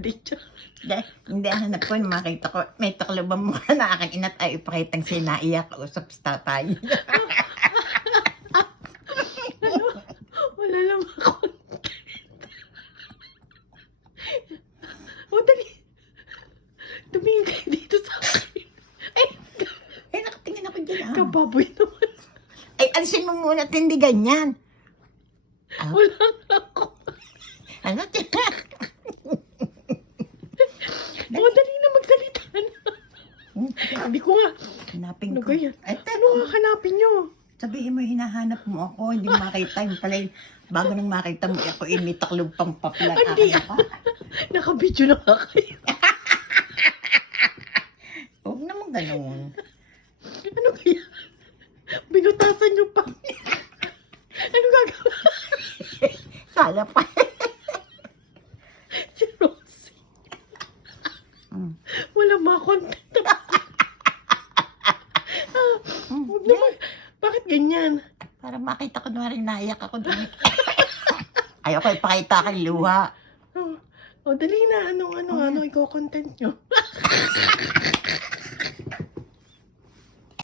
dito. Hindi, hanap ko, makita ko, may taklo ba mukha na aking inat ay ipakitang sinaiyak, usap sa tatay. Wala naman ako. O, dali. Tumingin kayo dito sa akin. Ay, nakatingin ako dyan. Kababoy naman. Ay, alisin mo muna, at hindi ganyan. Wala na ako. Ano, O, dali na magsalita na. Sabi ko nga, hanapin ano ko. kaya? Ay, Ano nga hanapin nyo? sabihin mo, hinahanap mo ako, hindi mo makita yung pala yung, bago nang makita mo ako, may taklob pang papla. Hindi. Nakabidyo na nga kayo. Huwag naman ganun. Ano kaya? Binutasan nyo pa. Ano gagawin? Sala pa. Si Rosie. Wala mga content. Huwag naman. Bakit ganyan? Para makita ko na rin, naiyak ako doon. Ayoko ipakita kang luha. O, dali na. Ano, iko-content nyo.